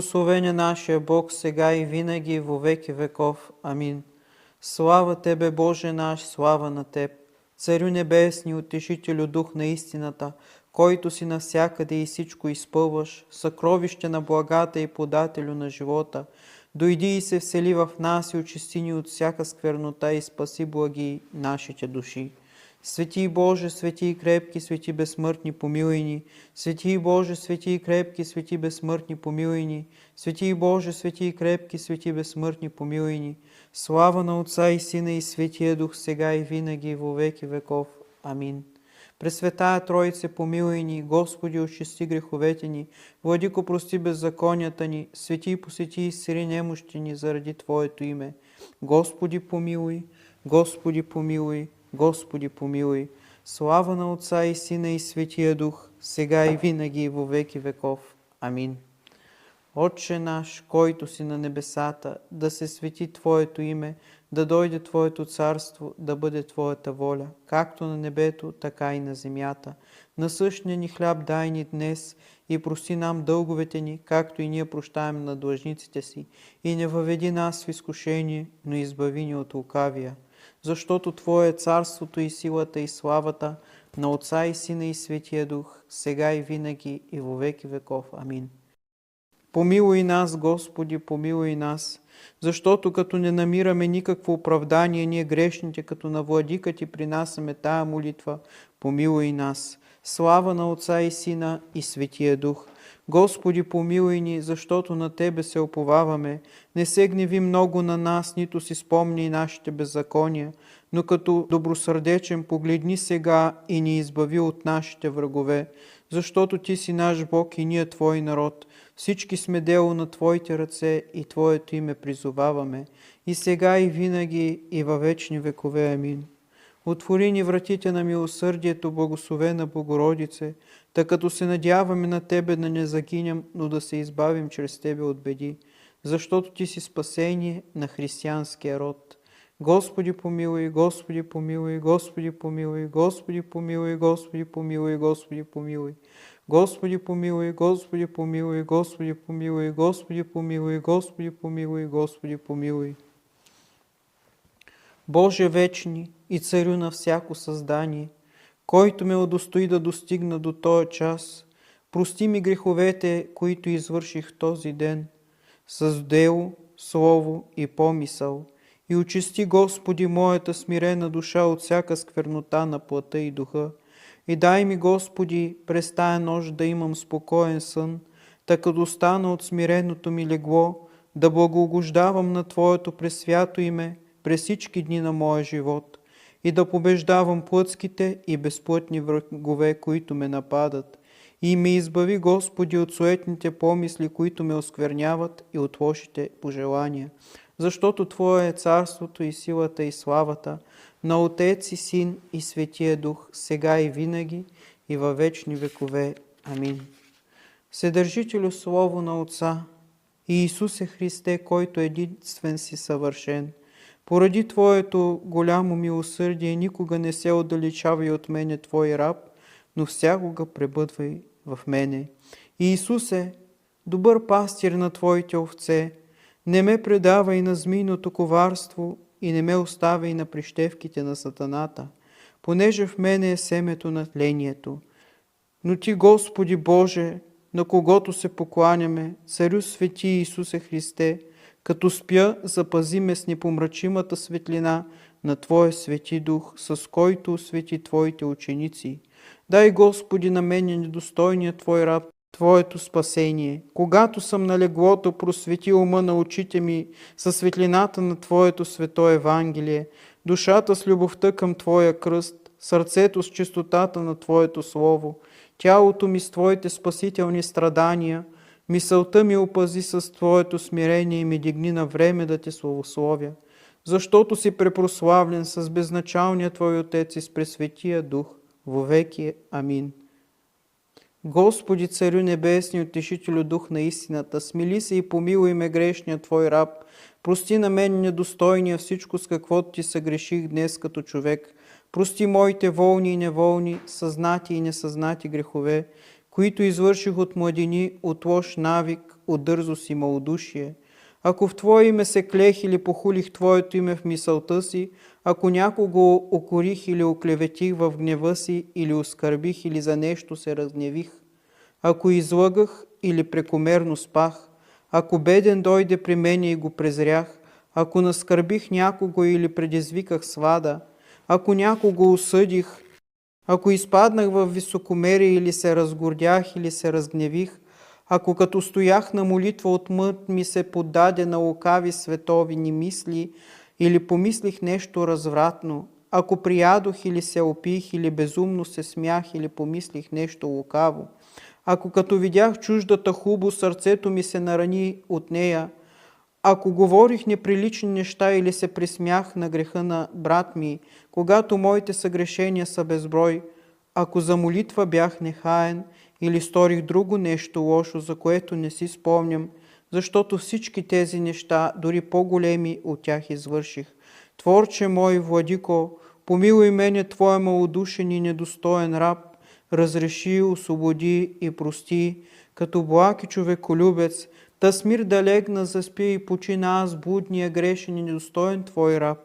Благословен е нашия Бог сега и винаги и во веки веков. Амин. Слава Тебе, Боже наш, слава на Теб, Царю небесни, утешителю дух на истината, който си навсякъде и всичко изпълваш, съкровище на благата и подателю на живота. Дойди и се всели в нас и очисти ни от всяка сквернота и спаси благи нашите души. Свети Боже, свети и крепки, свети безсмъртни, помилуй ни. Свети Боже, свети и крепки, свети безсмъртни, помилуй ни. Свети Боже, свети и крепки, свети безсмъртни, помилуй ни. Слава на Отца и Сина и Светия Дух, сега и винаги и во веки веков. Амин. Пресветая Троице, помилуй ни, Господи, очисти греховете ни, Владико, прости беззаконията ни, свети и посети и изцели немощи ни заради Твоето име. Господи, помилуй, Господи, помилуй, Господи, помилуй. Слава на Отца и Сина и Светия Дух, сега и винаги и во веки веков. Амин. Отче наш, който си на небесата, да се свети Твоето име, да дойде Твоето царство, да бъде Твоята воля, както на небето, така и на земята. Насъщния ни хляб дай ни днес и прости нам дълговете ни, както и ние прощаем на длъжниците си. И не въведи нас в изкушение, но избави ни от лукавия. Защото Твое е царството и силата и славата на Отца и Сина и Светия Дух, сега и винаги и во веки веков. Амин. Помилуй нас, Господи, помилуй нас, защото като не намираме никакво оправдание, ние грешните, като на Владика Ти принасяме тая молитва, помилуй нас. Слава на Отца и Сина и Светия Дух. Господи, помилуй ни, защото на Тебе се уповаваме. Не се гневи много на нас, нито си спомни нашите беззакония, но като добросърдечен погледни сега и ни избави от нашите врагове, защото Ти си наш Бог и ние Твой народ. Всички сме дело на Твоите ръце и Твоето име призоваваме. И сега и винаги и във вечни векове. Амин. Отвори ни вратите на милосърдието, благословена Богородице, та като се надяваме на Тебе да не загинем, но да се избавим чрез Тебе от беди, защото Ти си спасение на християнския род. Господи помилуй, Господи помилуй, Господи помилуй, Господи помилуй, Господи помилуй, Господи помилуй. Господи помилуй, Господи помилуй, Господи помилуй, Господи помилуй, Господи помилуй, Господи помилуй. Боже вечни и Царю на всяко създание, който ме удостои да достигна до този час, прости ми греховете, които извърших в този ден, с дело, слово и помисъл, и очисти, Господи, моята смирена душа от всяка сквернота на плътта и духа. И дай ми, Господи, през тая нощ да имам спокоен сън, така да остана от смиреното ми легло, да благоугождавам на Твоето пресвято име през всички дни на моя живот и да побеждавам плътските и безплътни врагове, които ме нападат. И ме избави, Господи, от суетните помисли, които ме оскверняват, и от лошите пожелания. Защото Твое е царството и силата и славата на Отец и Син и Светия Дух, сега и винаги и във вечни векове. Амин. Вседържителю Слово на Отца и Исусе Христе, който единствен си съвършен, поради Твоето голямо милосърдие никога не се отдалечавай от мене, Твой раб, но всякога пребъдвай в мене. И Исусе, добър пастир на Твоите овце, не ме предавай на змийното коварство и не ме оставяй на прищевките на сатаната, понеже в мене е семето на тлението. Но Ти, Господи Боже, на когото се покланяме, Царю свети Исусе Христе, като спя, запази ме с непомрачимата светлина на Твоя Свети Дух, с който освети Твоите ученици. Дай, Господи, на мене недостойния Твой раб, Твоето спасение. Когато съм на леглото, просвети ума на очите ми със светлината на Твоето свето Евангелие, душата с любовта към Твоя кръст, сърцето с чистотата на Твоето Слово, тялото ми с Твоите спасителни страдания, мисълта ми опази с Твоето смирение и ми дигни на време да Те славословя, защото си препрославлен с безначалния Твой Отец и с пресветия Дух, вовеки. Амин. Господи, Царю небесни, утешителю Дух на истината, смили се и помилуй ме грешния Твой раб, прости на мен недостойния всичко, с каквото Ти съгреших днес като човек, прости моите волни и неволни, съзнати и несъзнати грехове, които извърших от младини, от лош навик, от дързост и малодушие. Ако в Твое име се клех или похулих Твоето име в мисълта си, ако някого укорих или оклеветих в гнева си, или оскърбих, или за нещо се разгневих, ако излъгах или прекомерно спах, ако беден дойде при мене и го презрях, ако наскърбих някого или предизвиках свада, ако някого осъдих, ако изпаднах в високомерие или се разгордях или се разгневих, ако като стоях на молитва от мъд ми се поддаде на лукави световни мисли или помислих нещо развратно, ако приядох или се опих или безумно се смях или помислих нещо лукаво, ако като видях чуждата хубост, сърцето ми се нарани от нея, ако говорих неприлични неща или се присмях на греха на брат ми, когато моите съгрешения са безброй, ако за молитва бях нехаен или сторих друго нещо лошо, за което не си спомням, защото всички тези неща, дори по-големи от тях извърших. Творче мой, владико, помилуй мене, Твоя малодушен и недостоен раб, разреши, освободи и прости, като благ и човеколюбец, та с мир да легна, заспя и почина аз, будния, грешен и недостоен Твой раб.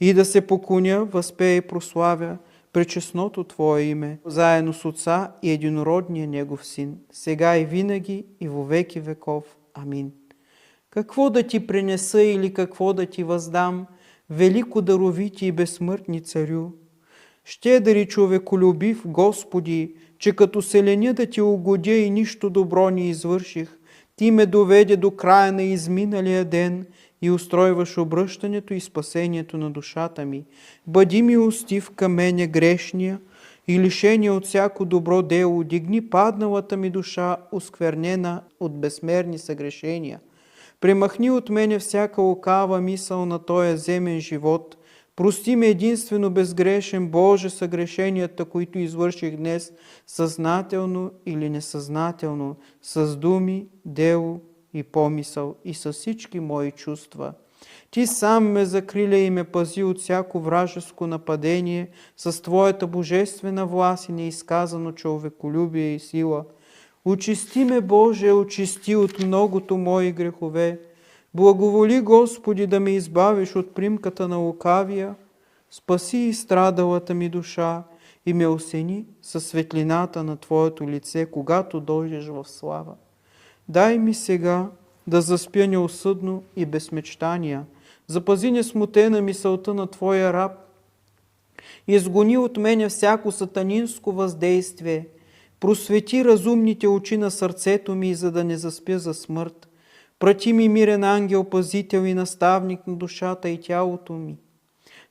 И да се поклоня, възпея и прославя пречестното Твое име, заедно с Отца и единородния Негов Син, сега и винаги и во веки веков. Амин. Какво да Ти принеса или какво да Ти въздам, велико даровити и безсмъртни Царю? Щедър и човеколюбив Господи, че като се леня да Ти угодя и нищо добро не извърших, Ти ме доведе до края на изминалия ден и устройваш обръщането и спасението на душата ми. Бъди милостив към мене грешния и лишения от всяко добро дело, дигни падналата ми душа, осквернена от безмерни съгрешения. Премахни от мене всяка лукава мисъл на този земен живот. Прости ме единствено безгрешен Боже съгрешенията, които извърших днес, съзнателно или несъзнателно, с думи, дело и помисъл и с всички мои чувства. Ти сам ме закриля и ме пази от всяко вражеско нападение с Твоята божествена власт и неизказано човеколюбие и сила. Очисти ме, Боже, очисти от многото мои грехове. Благоволи, Господи, да ме избавиш от примката на лукавия, спаси изстрадалата ми душа и ме осени със светлината на Твоето лице, когато дойдеш в слава. Дай ми сега да заспя неосъдно и без мечтания. Запази несмутена мисълта на Твоя раб. Изгони от мене всяко сатанинско въздействие. Просвети разумните очи на сърцето ми, за да не заспя за смърт. Прати ми мирен ангел, пазител и наставник на душата и тялото ми,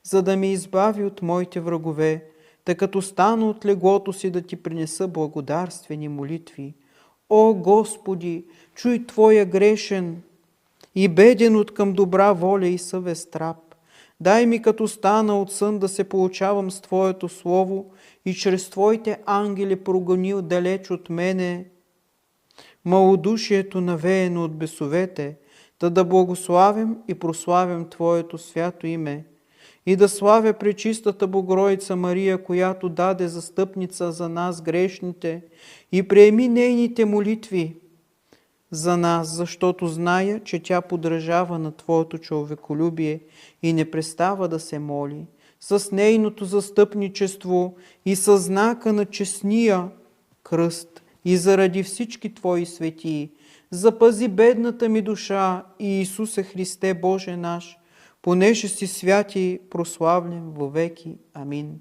за да ме избави от моите врагове, тъй като стана от леглото си да Ти принеса благодарствени молитви. О, Господи, чуй Твоя грешен и беден от към добра воля и съвест раб. Дай ми като стана от сън да се получавам с Твоето Слово и чрез Твоите ангели прогони отдалеч от мене малодушието навеяно от бесовете, да благославям и прославям Твоето свято име и да славя пречистата Богородица Мария, която даде застъпница за нас грешните, и приеми нейните молитви за нас, защото зная, че тя подражава на Твоето човеколюбие и не престава да се моли. С нейното застъпничество и със знака на честния кръст и заради всички Твои светии, запази бедната ми душа и Исусе Христе, Боже наш, понеже си свят и прославлен вовеки. Амин.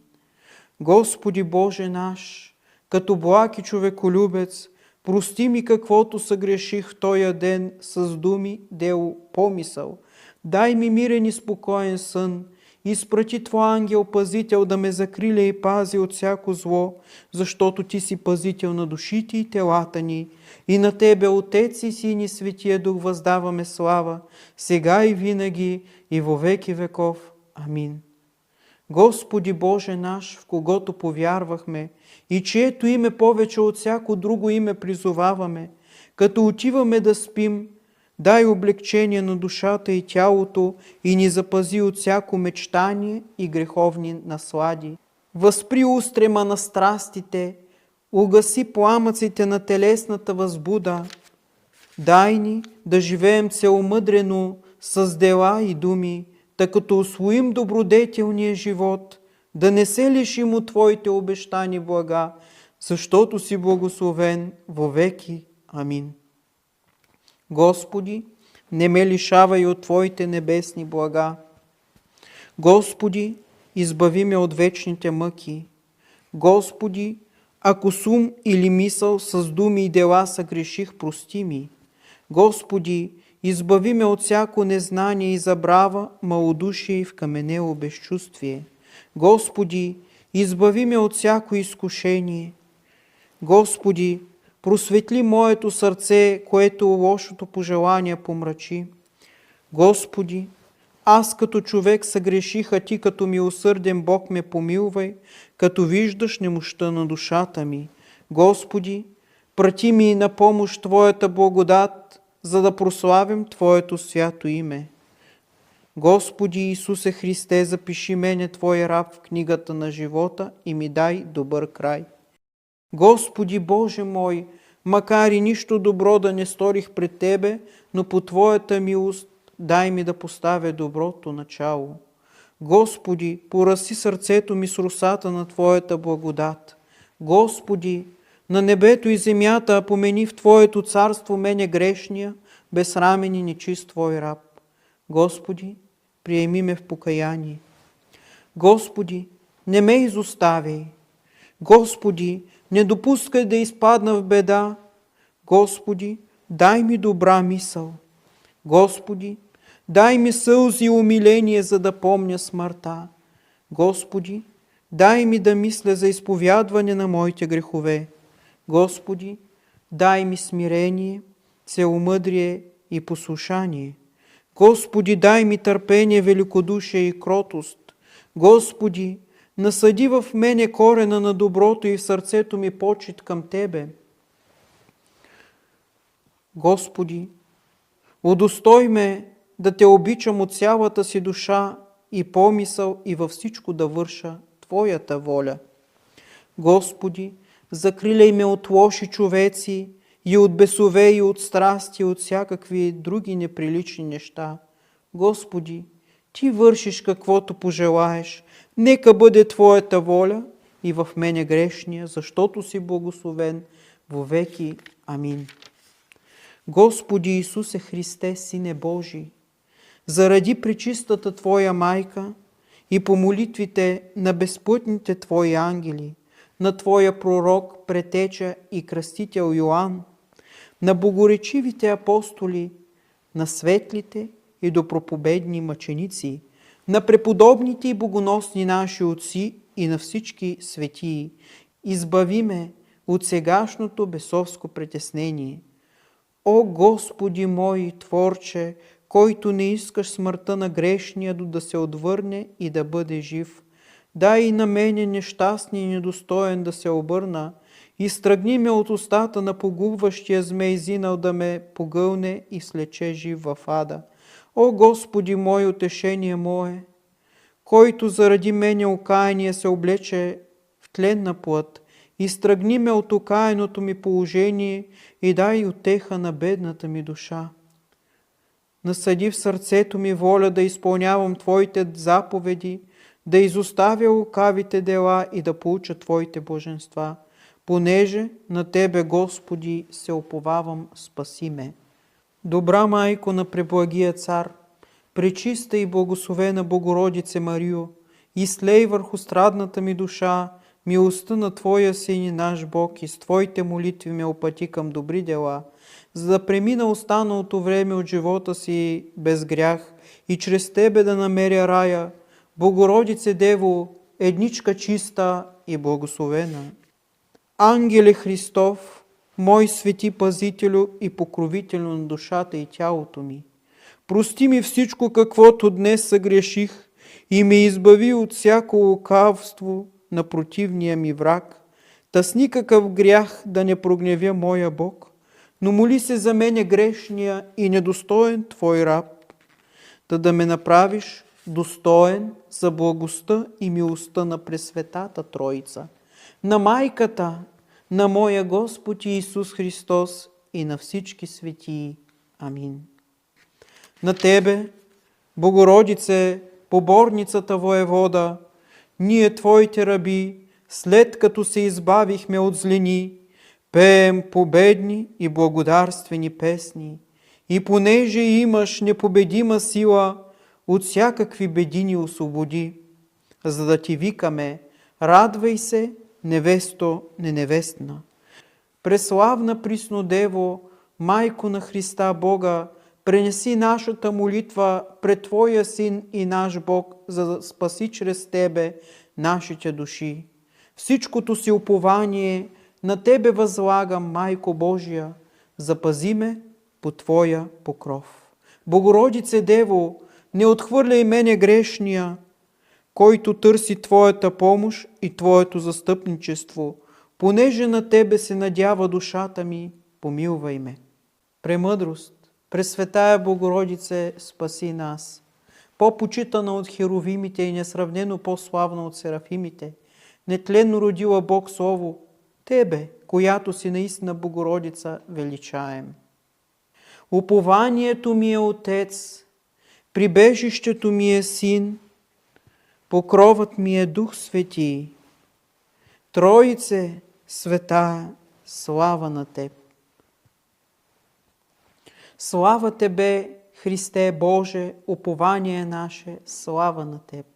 Господи Боже наш, като благ и човеколюбец, прости ми каквото съгреших в тоя ден с думи, дело, помисъл. Дай ми мирен и спокоен сън. Изпрати Твой ангел-пазител да ме закриля и пази от всяко зло, защото Ти си пазител на душите и телата ни. И на Тебе, Отец и Син и Светия Дух, въздаваме слава, сега и винаги, и во веки веков. Амин. Господи Боже наш, в когото повярвахме и чието име повече от всяко друго име призоваваме, като отиваме да спим, дай облегчение на душата и тялото и ни запази от всяко мечтание и греховни наслади. Възпри устрема на страстите, угаси пламъците на телесната възбуда. Дай ни да живеем целомъдрено с дела и думи, тъй като усвоим добродетелния живот, да не се лишим от Твоите обещани блага, защото си благословен вовеки. Амин. Господи, не ме лишавай от Твоите небесни блага. Господи, избави ме от вечните мъки. Господи, ако с ум или мисъл, с думи и дела съгреших, прости ми. Господи, избави ме от всяко незнание и забрава, малодушие и вкаменело безчувствие. Господи, избави ме от всяко изкушение. Господи, просветли моето сърце, което лошото пожелание помрачи. Господи, аз като човек съгреших, а Ти като милосърден Бог ме помилвай, като виждаш немощта на душата ми. Господи, прати ми на помощ Твоята благодат, за да прославим Твоето свято име. Господи Исусе Христе, запиши мене, Твой раб, в книгата на живота и ми дай добър край. Господи Боже мой, макар и нищо добро да не сторих пред Тебе, но по Твоята милост дай ми да поставя доброто начало. Господи, пораси сърцето ми с росата на Твоята благодат. Господи, на небето и земята помени в Твоето царство мене грешния, безсрамен и нечист Твой раб. Господи, приеми ме в покаяние. Господи, не ме изоставяй. Господи, не допускай да изпадна в беда. Господи, дай ми добра мисъл. Господи, дай ми сълзи и умиление, за да помня смъртта. Господи, дай ми да мисля за изповядване на моите грехове. Господи, дай ми смирение, целомъдрие и послушание. Господи, дай ми търпение, великодушие и кротост. Господи, насади в мене корена на доброто и в сърцето ми почит към Тебе. Господи, удостой ме да Те обичам от цялата си душа и помисъл и във всичко да върша Твоята воля. Господи, закриляй ме от лоши човеци и от бесове и от страсти и от всякакви други неприлични неща. Господи, Ти вършиш каквото пожелаеш. Нека бъде Твоята воля и в мене грешния, защото си благословен вовеки. Амин. Господи Исусе Христе, Сине Божий, заради пречистата Твоя майка и по молитвите на безпътните Твои ангели, на Твоя пророк, претеча и кръстител Йоан, на богоречивите апостоли, на светлите и добропобедни мъченици, на преподобните и богоносни наши отци и на всички светии, избави ме от сегашното бесовско притеснение. О Господи мой, Творче, който не искаш смъртта на грешния, да се отвърне и да бъде жив, дай и на мене нещастни и недостоен да се обърна, и стръгни ме от устата на погубващия змей Зинал да ме погълне и слече жив в ада. О Господи мой, утешение мое, който заради мене окаяние се облече в тленна плът, изтръгни ме от окаяното ми положение и дай утеха на бедната ми душа. Насади в сърцето ми воля да изпълнявам Твоите заповеди, да изоставя лукавите дела и да получа Твоите блаженства, понеже на Тебе, Господи, се уповавам, спаси ме. Добра майко на преблагия цар, пречиста и благословена Богородице Марио, излей върху страдната ми душа милостта на Твоя Син и наш Бог и с Твоите молитви ме опъти към добри дела, за да премина останалото време от живота си без грях и чрез Тебе да намеря рая, Богородице Дево, едничка чиста и благословена. Ангеле Христов, мой свети пазителю и покровителю на душата и тялото ми, прости ми всичко, каквото днес съгреших и ме избави от всяко лукавство на противния ми враг, та с никакъв грях да не прогневя моя Бог, но моли се за мене грешния и недостоен Твой раб, да ме направиш достоен за благостта и милостта на Пресветата Троица, на Майката, на моя Господ Иисус Христос и на всички светии. Амин. На Тебе, Богородице, поборницата воевода, ние, Твоите раби, след като се избавихме от злини, пеем победни и благодарствени песни. И понеже имаш непобедима сила, от всякакви беди ни освободи, за да Ти викаме: радвай се, невесто неневестна. Преславна Приснодево, Майко на Христа Бога, пренеси нашата молитва пред Твоя Син и наш Бог, за да спаси чрез Тебе нашите души. Всичкото си упование на Тебе възлагам, Майко Божия, запази ме по Твоя покров. Богородице Дево, не отхвърляй мене грешния, който търси Твоята помощ и Твоето застъпничество, понеже на Тебе се надява душата ми, помилвай ме. Премъдрост, Пресветая Богородице, спаси нас. По-почитана от херовимите и несравнено по-славна от серафимите, нетленно родила Бог Слово, Тебе, която си наистина Богородица, величаем. Упованието ми е Отец, прибежището ми е Син, покровът ми е Дух Свети. Троице, света, слава на Теб. Слава Тебе, Христе Боже, упование наше, слава на Теб.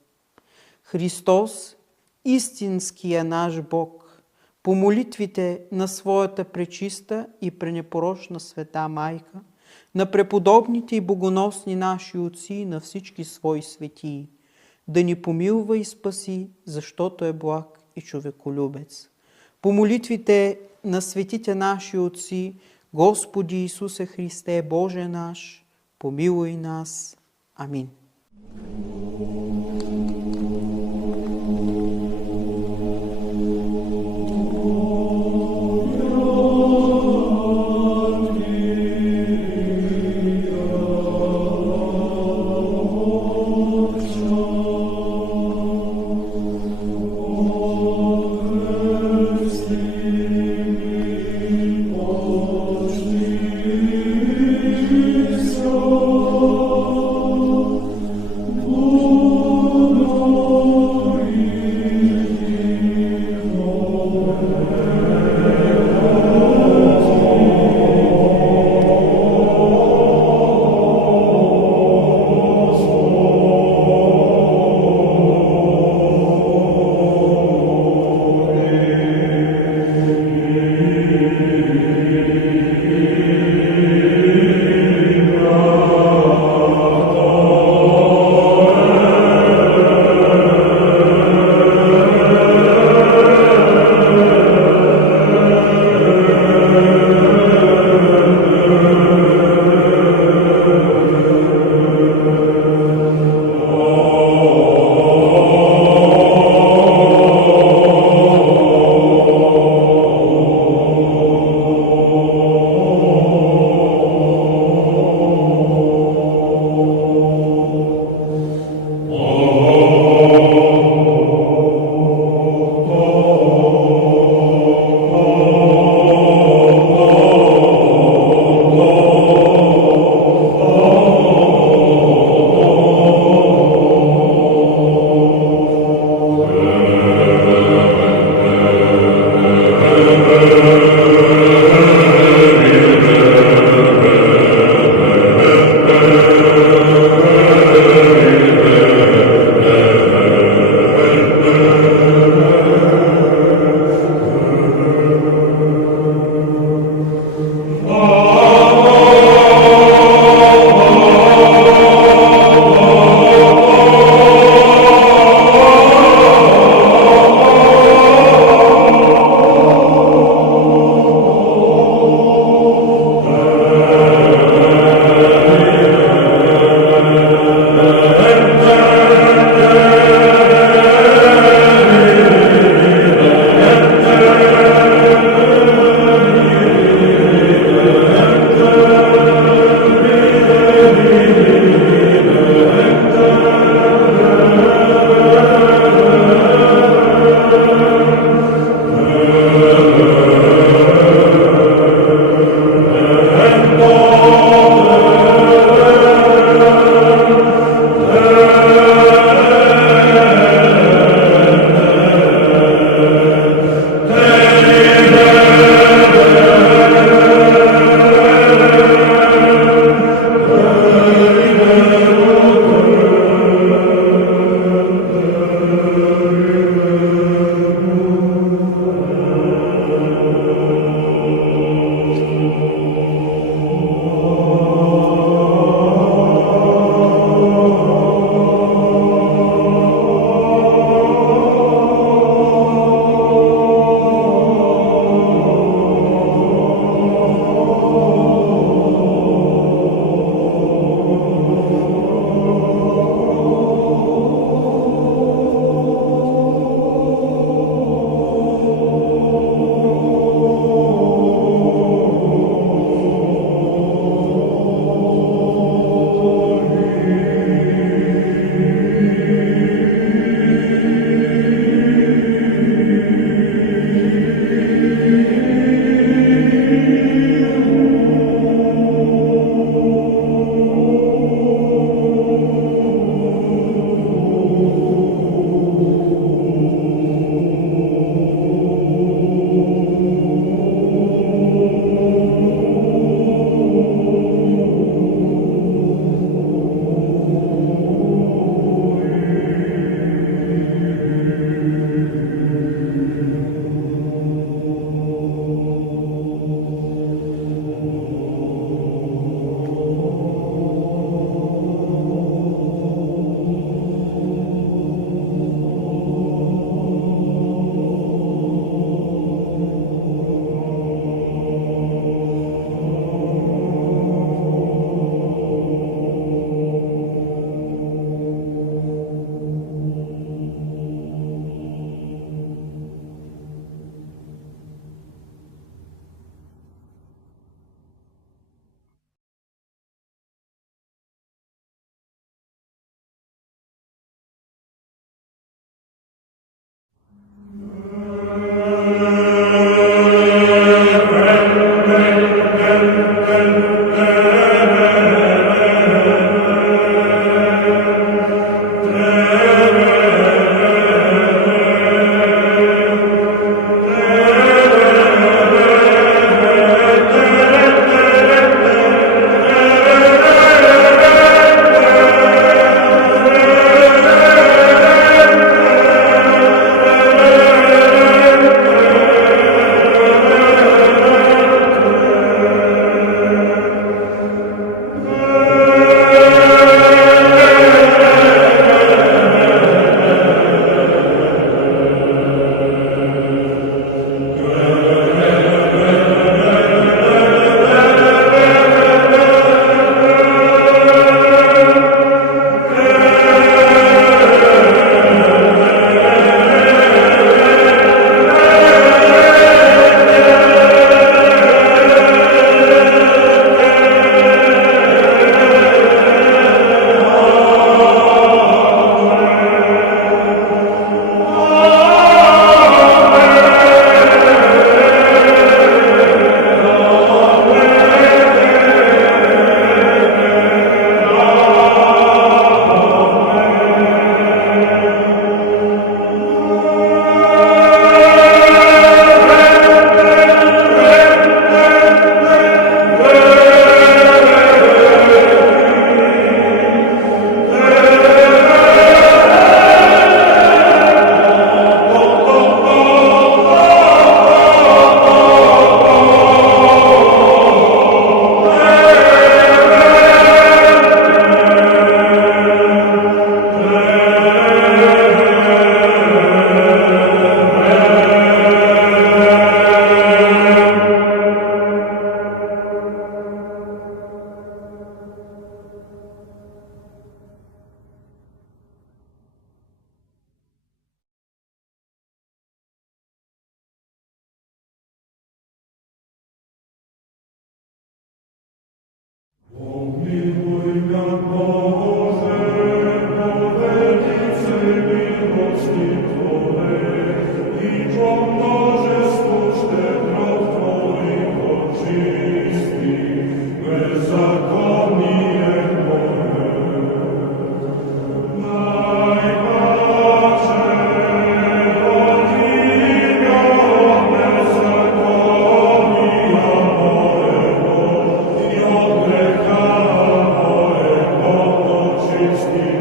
Христос, истинския наш Бог, по молитвите на своята пречиста и пренепорочна света Майка, на преподобните и богоносни наши отци и на всички свои светии, да ни помилва и спаси, защото е благ и човеколюбец. По молитвите на светите наши отци, Господи Исусе Христе, Боже наш, помилуй нас. Амин.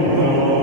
Amen.